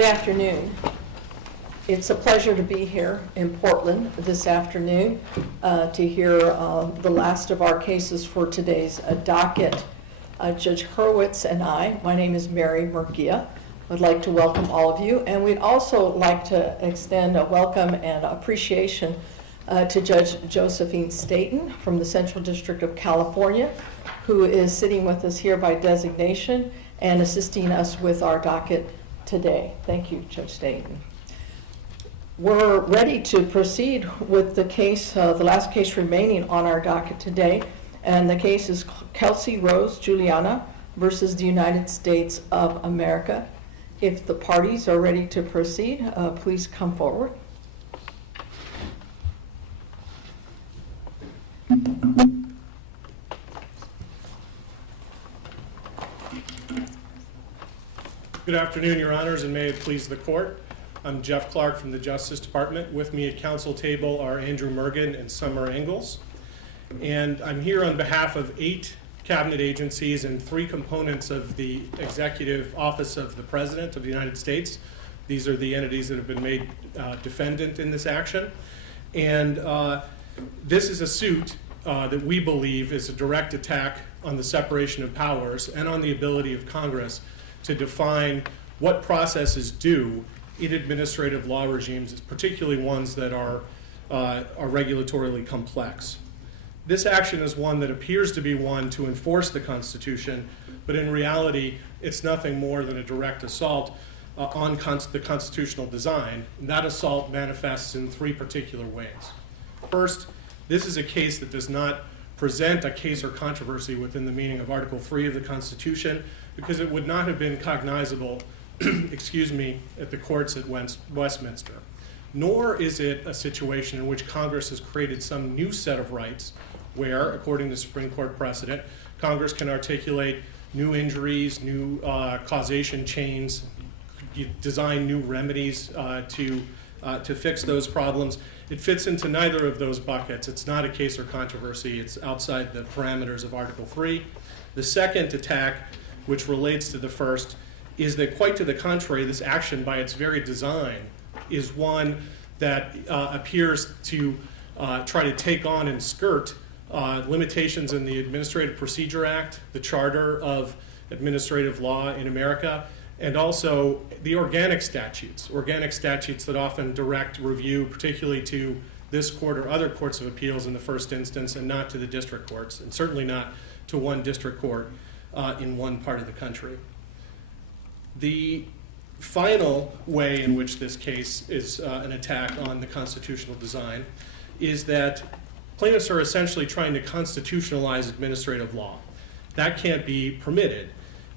Good afternoon. It's a pleasure to be here in Portland this afternoon to hear the last of our cases for today's docket. Judge Hurwitz and my name is Mary Murgia, would like to welcome all of you, and we'd also like to extend a welcome and appreciation to Judge Josephine Staten from the Central District of California, who is sitting with us here by designation and assisting us with our docket today. Thank you, Judge Staten. We're ready to proceed with the case, the last case remaining on our docket today, and the case is Kelsey Rose Juliana versus the United States of America. If the parties are ready to proceed, please come forward. Good afternoon, Your Honors, and may it please the Court. I'm Jeff Clark from the Justice Department. With me at council table are Andrew Mergen and Summer Ingalls. And I'm here on behalf of 8 cabinet agencies and 3 components of the Executive Office of the President of the United States. These are the entities that have been made defendant in this action. And this is a suit that we believe is a direct attack on the separation of powers and on the ability of Congress to define what processes do in administrative law regimes, particularly ones that are regulatorily complex. This action is one that appears to be one to enforce the Constitution, but in reality, it's nothing more than a direct assault on the constitutional design. And that assault manifests in 3 particular ways. First, this is a case that does not present a case or controversy within the meaning of Article 3 of the Constitution, because it would not have been cognizable, excuse me, at the courts at Westminster. Nor is it a situation in which Congress has created some new set of rights where, according to Supreme Court precedent, Congress can articulate new injuries, new causation chains, design new remedies to fix those problems. It fits into neither of those buckets. It's not a case or controversy. It's outside the parameters of Article 3. The second attack, which relates to the first, is that quite to the contrary, this action by its very design is one that appears to try to take on and skirt limitations in the Administrative Procedure Act, the Charter of Administrative Law in America, and also the organic statutes that often direct review, particularly to this court or other courts of appeals in the first instance, and not to the district courts, and certainly not to one district court in one part of the country. The final way in which this case is an attack on the constitutional design is that plaintiffs are essentially trying to constitutionalize administrative law. That can't be permitted.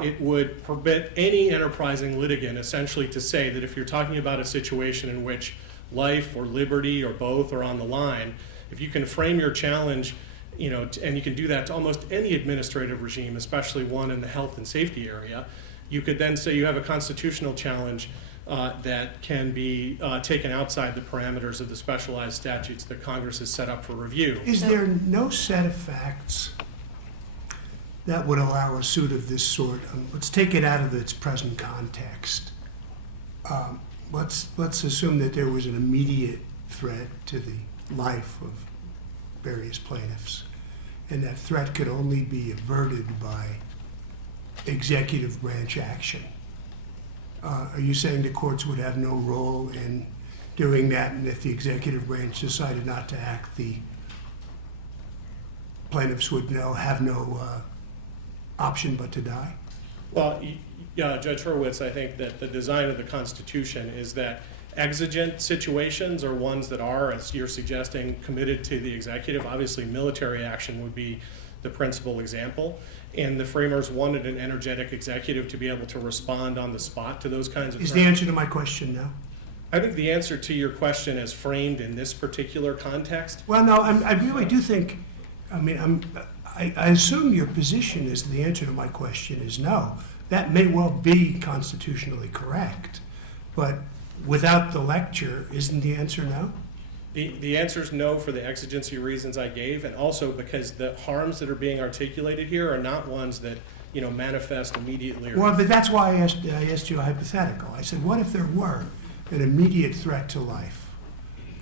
It would permit any enterprising litigant essentially to say that if you're talking about a situation in which life or liberty or both are on the line, if you can frame your challenge, and you can do that to almost any administrative regime, especially one in the health and safety area, you could then say you have a constitutional challenge that can be taken outside the parameters of the specialized statutes that Congress has set up for review. Is there no set of facts that would allow a suit of this sort? Let's take it out of its present context. Let's assume that there was an immediate threat to the life of various plaintiffs, and that threat could only be averted by executive branch action. Are you saying the courts would have no role in doing that, and if the executive branch decided not to act, the plaintiffs would have no option but to die? Well, yeah, Judge Hurwitz, I think that the design of the Constitution is that exigent situations are ones that are, as you're suggesting, committed to the executive. Obviously, military action would be the principal example. And the framers wanted an energetic executive to be able to respond on the spot to those kinds of threats. Is the answer to my question no? I think the answer to your question is framed in this particular context. Well, no, I really do think, I assume your position is the answer to my question is no. That may well be constitutionally correct, but without the lecture, isn't the answer no? The answer is no for the exigency reasons I gave, and also because the harms that are being articulated here are not ones that manifest immediately. Well, but that's why I asked you a hypothetical. I said, what if there were an immediate threat to life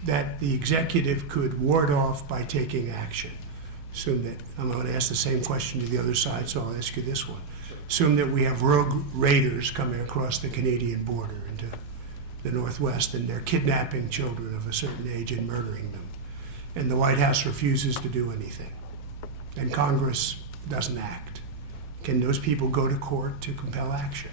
that the executive could ward off by taking action? Assume that, I'm going to ask the same question to the other side, so I'll ask you this one. Assume that we have rogue raiders coming across the Canadian border into the Northwest, and they're kidnapping children of a certain age and murdering them. And the White House refuses to do anything, and Congress doesn't act. Can those people go to court to compel action?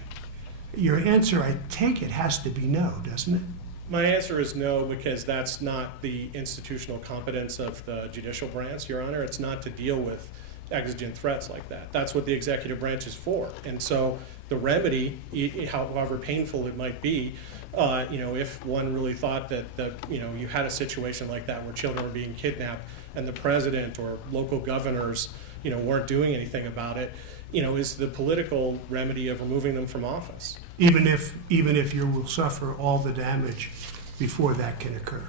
Your answer, I take it, has to be no, doesn't it? My answer is no, because that's not the institutional competence of the judicial branch, Your Honor. It's not to deal with exigent threats like that. That's what the executive branch is for. And so the remedy, however painful it might be, if one really thought that you had a situation like that where children were being kidnapped and the president or local governors weren't doing anything about it, is the political remedy of removing them from office. Even if you will suffer all the damage before that can occur.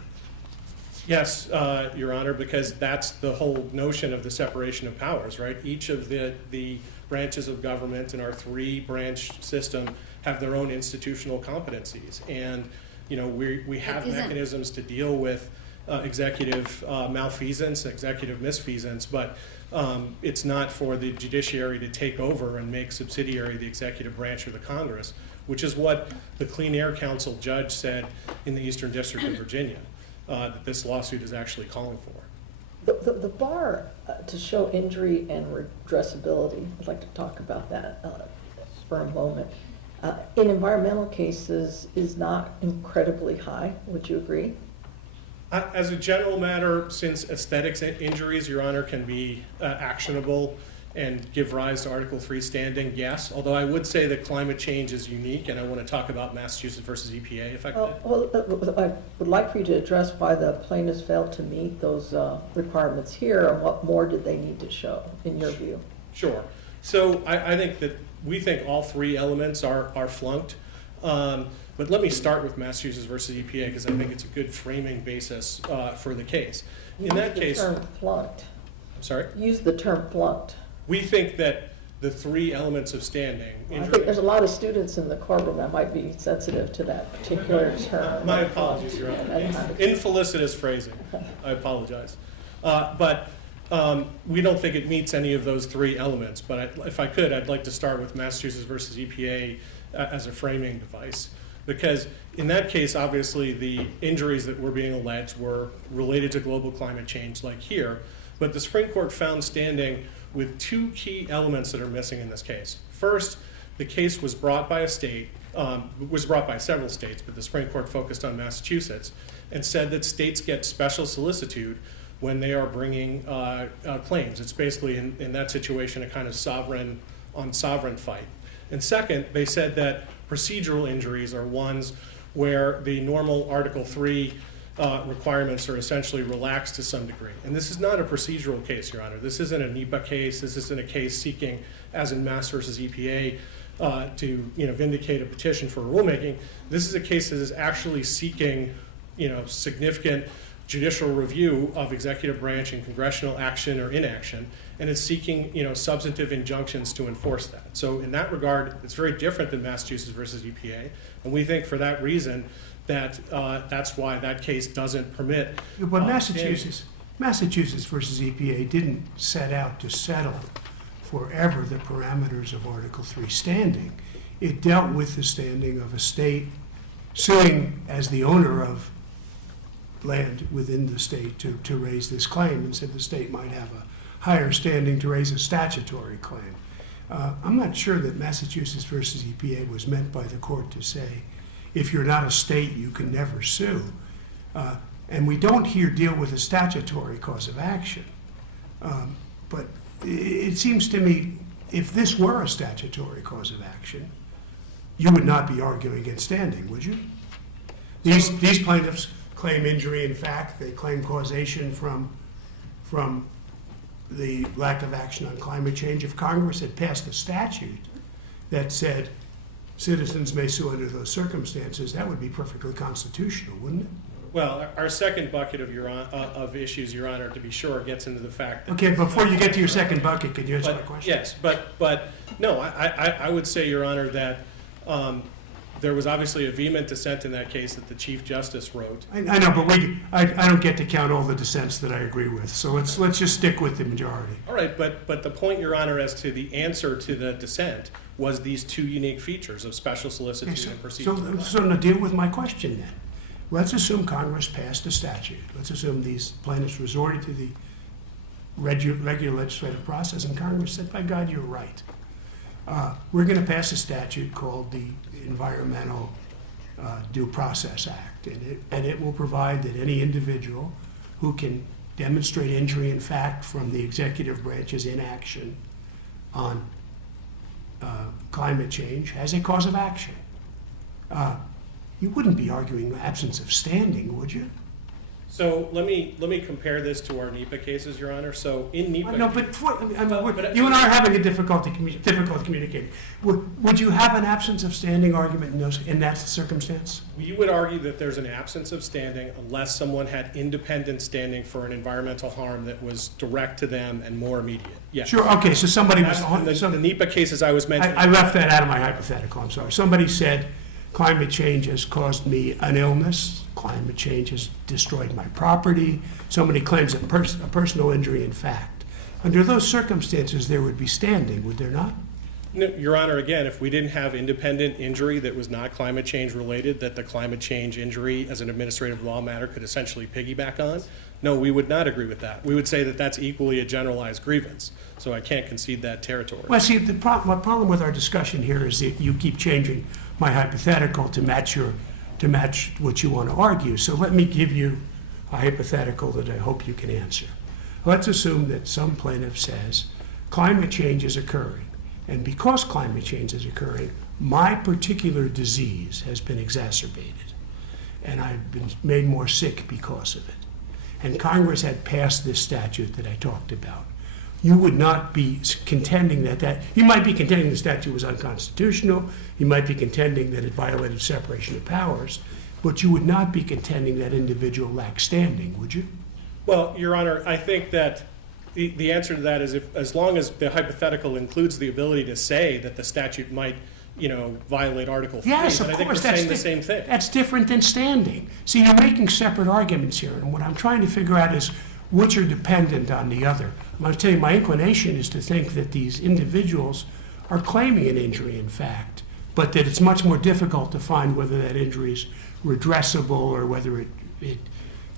Yes, Your Honor, because that's the whole notion of the separation of powers, right? Each of the branches of government in our three-branch system have their own institutional competencies, and we have mechanisms to deal with executive malfeasance, executive misfeasance, but it's not for the judiciary to take over and make subsidiary the executive branch or the Congress, which is what the Clean Air Council judge said in the Eastern District of Virginia that this lawsuit is actually calling for. The bar to show injury and redressability, I'd like to talk about that for a moment. In environmental cases is not incredibly high, would you agree? As a general matter, since aesthetics injuries, Your Honor, can be actionable and give rise to Article 3 standing, yes. Although I would say that climate change is unique, and I want to talk about Massachusetts versus EPA, if I could. I would like for you to address why the plaintiffs failed to meet those requirements here, and what more did they need to show, in your view? Sure. So I think that we think all three elements are flunked. But let me start with Massachusetts versus EPA, because I think it's a good framing basis for the case. In that case, use the term flunked. I'm sorry? Use the term flunked. We think that the three elements of standing. I think there's a lot of students in the courtroom that might be sensitive to that particular term. My apologies, Your Honor. Infelicitous phrasing. I apologize. But we don't think it meets any of those three elements. But if I could, I'd like to start with Massachusetts versus EPA as a framing device. Because in that case, obviously, the injuries that were being alleged were related to global climate change, like here. But the Supreme Court found standing with two key elements that are missing in this case. First, the case was brought by a state, was brought by several states, but the Supreme Court focused on Massachusetts and said that states get special solicitude when they are bringing claims. It's basically, in that situation, a kind of sovereign on sovereign fight. And second, they said that procedural injuries are ones where the normal Article 3 requirements are essentially relaxed to some degree. And this is not a procedural case, Your Honor. This isn't a NEPA case. This isn't a case seeking, as in Mass versus EPA, to vindicate a petition for rulemaking. This is a case that is actually seeking significant judicial review of executive branch and congressional action or inaction, and it's seeking substantive injunctions to enforce that. So in that regard, it's very different than Massachusetts versus EPA, and we think for that reason that that's why that case doesn't permit. But Massachusetts versus EPA didn't set out to settle forever the parameters of Article 3 standing. It dealt with the standing of a state suing as the owner of land within the state to raise this claim, and said the state might have a higher standing to raise a statutory claim. I'm not sure that Massachusetts versus EPA was meant by the court to say, if you're not a state, you can never sue. And we don't here deal with a statutory cause of action. But it seems to me, if this were a statutory cause of action, you would not be arguing against standing, would you? These plaintiffs claim injury in fact. They claim causation from the lack of action on climate change. If Congress had passed a statute that said citizens may sue under those circumstances, that would be perfectly constitutional, wouldn't it? Well, our second bucket of issues, Your Honor, to be sure, gets into the fact that... Okay, before you get to your second bucket, could you answer my question? Yes, but no, I would say, Your Honor, that there was obviously a vehement dissent in that case that the Chief Justice wrote. I know, but I don't get to count all the dissents that I agree with, so let's just stick with the majority. All right, but the point, Your Honor, as to the answer to the dissent was these two unique features of special solicitude and procedural. So to deal with my question then, let's assume Congress passed a statute. Let's assume these plaintiffs resorted to the regular legislative process, and Congress said, by God, you're right. We're going to pass a statute called the Environmental Due Process Act, and it will provide that any individual who can demonstrate injury in fact from the executive branch's inaction on climate change has a cause of action. You wouldn't be arguing the absence of standing, would you? So let me compare this to our NEPA cases, Your Honor. So in NEPA... No, but you and I are having a difficult communicating. Would you have an absence of standing argument in that circumstance? We would argue that there's an absence of standing unless someone had independent standing for an environmental harm that was direct to them and more immediate. Yes. Sure, okay, so somebody was... The NEPA cases I was mentioning... I left that out of my hypothetical, I'm sorry. Somebody said, climate change has caused me an illness. Climate change has destroyed my property. Somebody claims a personal injury in fact. Under those circumstances, there would be standing, would there not? No, Your Honor, again, if we didn't have independent injury that was not climate change related, that the climate change injury as an administrative law matter could essentially piggyback on, no, we would not agree with that. We would say that that's equally a generalized grievance. So I can't concede that territory. Well, see, the problem with our discussion here is that you keep changing my hypothetical to match what you want to argue. So let me give you a hypothetical that I hope you can answer. Let's assume that some plaintiff says climate change is occurring, and because climate change is occurring, my particular disease has been exacerbated, and I've been made more sick because of it. And Congress had passed this statute that I talked about. You would not be contending you might be contending the statute was unconstitutional, you might be contending that it violated separation of powers, but you would not be contending that individual lacked standing, would you? Well, Your Honor, I think that the answer to that is as long as the hypothetical includes the ability to say that the statute might, violate Article 3, yes, then of I think course, we're saying the same thing. That's different than standing. See, you're making separate arguments here, and what I'm trying to figure out is which are dependent on the other. I'm going to tell you, my inclination is to think that these individuals are claiming an injury, in fact, but that it's much more difficult to find whether that injury is redressable or whether it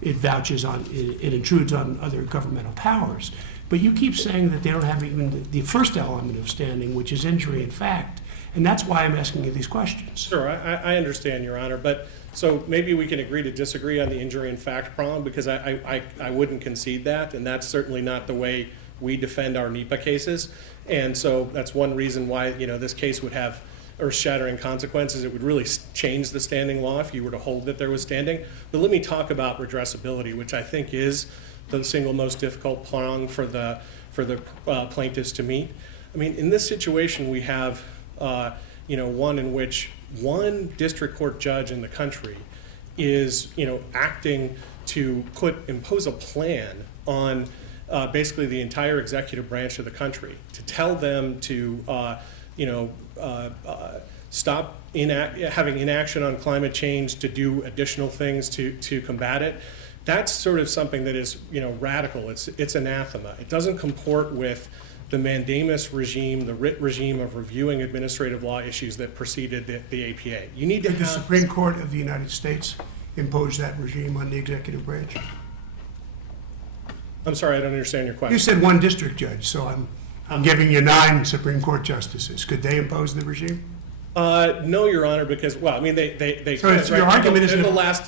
intrudes on other governmental powers. But you keep saying that they don't have even the first element of standing, which is injury in fact, and that's why I'm asking you these questions. Sure, I understand, Your Honor, but so maybe we can agree to disagree on the injury in fact problem, because I wouldn't concede that, and that's certainly not the way we defend our NEPA cases. And so that's one reason why this case would have earth-shattering consequences. It would really change the standing law if you were to hold that there was standing. But let me talk about redressability, which I think is the single most difficult prong for the plaintiffs to meet. I mean, in this situation, we have one in which one district court judge in the country is acting to impose a plan on basically the entire executive branch of the country, to tell them to stop having inaction on climate change, to do additional things to combat it. That's sort of something that is radical. It's anathema. It doesn't comport with the mandamus regime, the writ regime of reviewing administrative law issues that preceded the APA. You need to Did the Supreme Court of the United States impose that regime on the executive branch? I'm sorry, I don't understand your question. You said one district judge, so I'm giving you 9 Supreme Court justices. Could they impose the regime? No, Your Honor, because they so could, your right? argument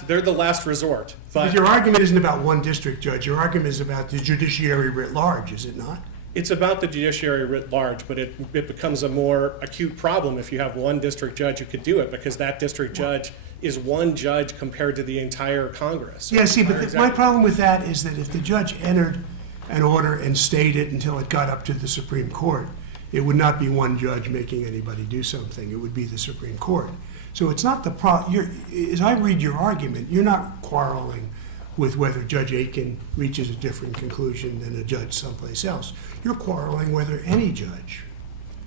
they're the last resort. But your argument isn't about one district judge. Your argument is about the judiciary writ large, is it not? It's about the judiciary writ large, but it becomes a more acute problem if you have one district judge who could do it, because that district judge is one judge compared to the entire Congress. Yeah, see, but my problem with that is that if the judge entered an order and stayed it until it got up to the Supreme Court, it would not be one judge making anybody do something. It would be the Supreme Court. So it's not as I read your argument, you're not quarreling with whether Judge Aiken reaches a different conclusion than a judge someplace else. You're quarreling whether any judge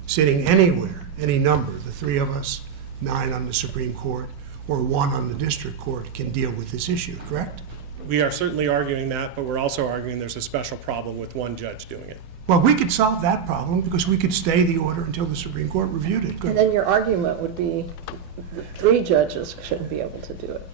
sitting anywhere, any number, the three of us, 9 on the Supreme Court, or 1 on the district court, can deal with this issue, correct? We are certainly arguing that, but we're also arguing there's a special problem with one judge doing it. Well, we could solve that problem because we could stay the order until the Supreme Court reviewed it. And then your argument would be 3 judges shouldn't be able to do it.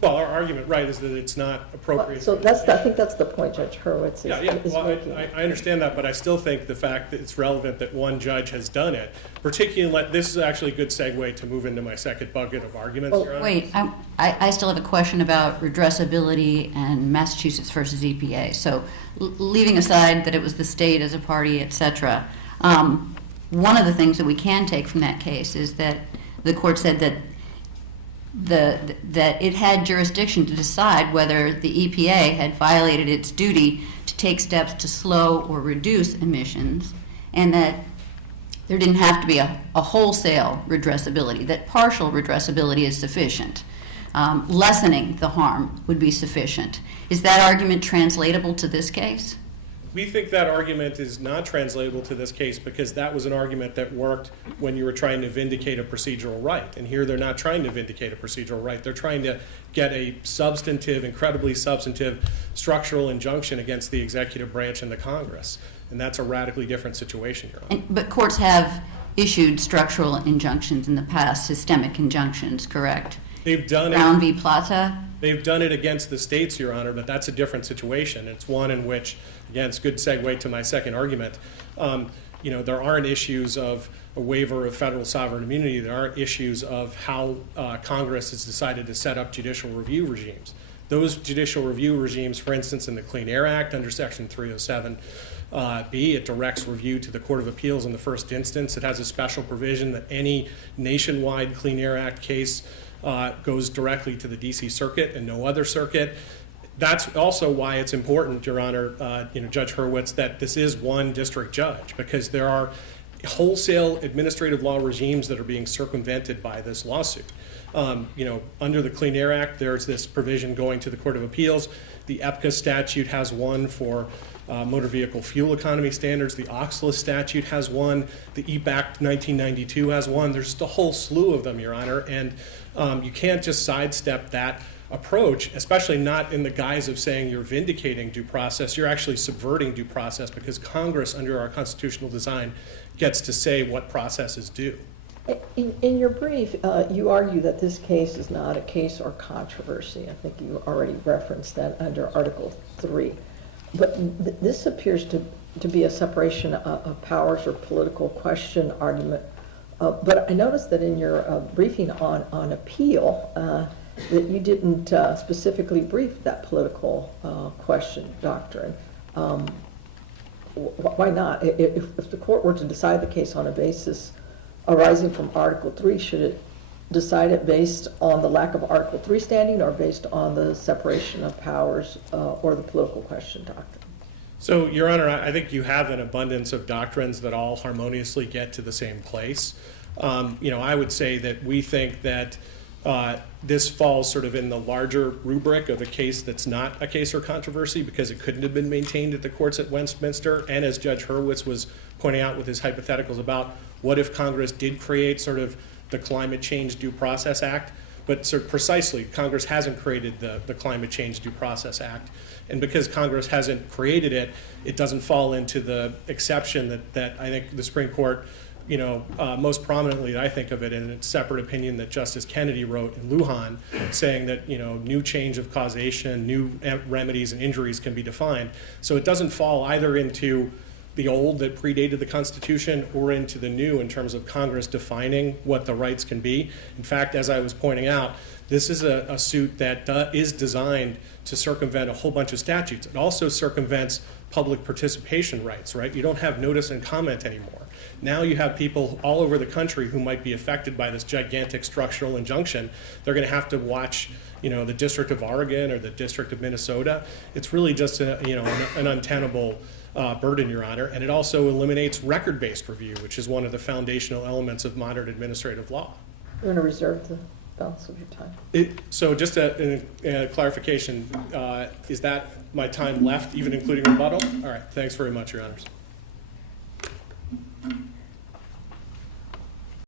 Well, our argument, right, is that it's not appropriate. So I think that's the point Judge Hurwitz is making. I understand that, but I still think the fact that it's relevant that one judge has done it, particularly, this is actually a good segue to move into my second bucket of arguments, Your Honor. Wait, I still have a question about redressability and Massachusetts versus EPA. So leaving aside that it was the state as a party, et cetera, one of the things that we can take from that case is that the court said that that it had jurisdiction to decide whether the EPA had violated its duty to take steps to slow or reduce emissions, and that there didn't have to be a wholesale redressability, that partial redressability is sufficient. Lessening the harm would be sufficient. Is that argument translatable to this case? We think that argument is not translatable to this case because that was an argument that worked when you were trying to vindicate a procedural right. And here they're not trying to vindicate a procedural right. They're trying to get a substantive, incredibly substantive structural injunction against the executive branch and the Congress. And that's a radically different situation, Your Honor. But courts have issued structural injunctions in the past, systemic injunctions, correct? They've done it. Brown v. Plata? They've done it against the states, Your Honor, but that's a different situation. It's one in which, again, it's a good segue to my second argument. There aren't issues of a waiver of federal sovereign immunity. There aren't issues of how Congress has decided to set up judicial review regimes. Those judicial review regimes, for instance, in the Clean Air Act under Section 307B, it directs review to the Court of Appeals in the first instance. It has a special provision that any nationwide Clean Air Act case goes directly to the D.C. Circuit and no other circuit. That's also why it's important, Your Honor, Judge Hurwitz, that this is one district judge, because there are wholesale administrative law regimes that are being circumvented by this lawsuit. Under the Clean Air Act, there's this provision going to the Court of Appeals. The EPCA statute has one for motor vehicle fuel economy standards. The OXLA statute has one. The EPAC 1992 has one. There's just a whole slew of them, Your Honor, and you can't just sidestep that approach, especially not in the guise of saying you're vindicating due process. You're actually subverting due process because Congress, under our constitutional design, gets to say what process is due. In your brief, you argue that this case is not a case or controversy. I think you already referenced that under Article 3. But this appears to be a separation of powers or political question argument. But I noticed that in your briefing on appeal, that you didn't specifically brief that political question doctrine. Why not? If the court were to decide the case on a basis arising from Article 3, should it decide it based on the lack of Article 3 standing or based on the separation of powers or the political question doctrine? So, Your Honor, I think you have an abundance of doctrines that all harmoniously get to the same place. I would say that we think that this falls sort of in the larger rubric of a case that's not a case or controversy because it couldn't have been maintained at the courts at Westminster. And as Judge Hurwitz was pointing out with his hypotheticals about what if Congress did create sort of the Climate Change Due Process Act, but sort of precisely, Congress hasn't created the Climate Change Due Process Act. And because Congress hasn't created it, it doesn't fall into the exception that I think the Supreme Court, most prominently, I think of it in a separate opinion that Justice Kennedy wrote in Lujan, saying that, new change of causation, new remedies and injuries can be defined. So it doesn't fall either into the old that predated the Constitution or into the new in terms of Congress defining what the rights can be. In fact, as I was pointing out, this is a suit that is designed to circumvent a whole bunch of statutes. It also circumvents public participation rights, right? You don't have notice and comment anymore. Now you have people all over the country who might be affected by this gigantic structural injunction. They're going to have to watch, the District of Oregon or the District of Minnesota. It's really just an untenable burden, Your Honor, and it also eliminates record-based review, which is one of the foundational elements of modern administrative law. I'm going to reserve the balance of your time. So just a clarification, is that my time left, even including rebuttal? All right, thanks very much, Your Honors.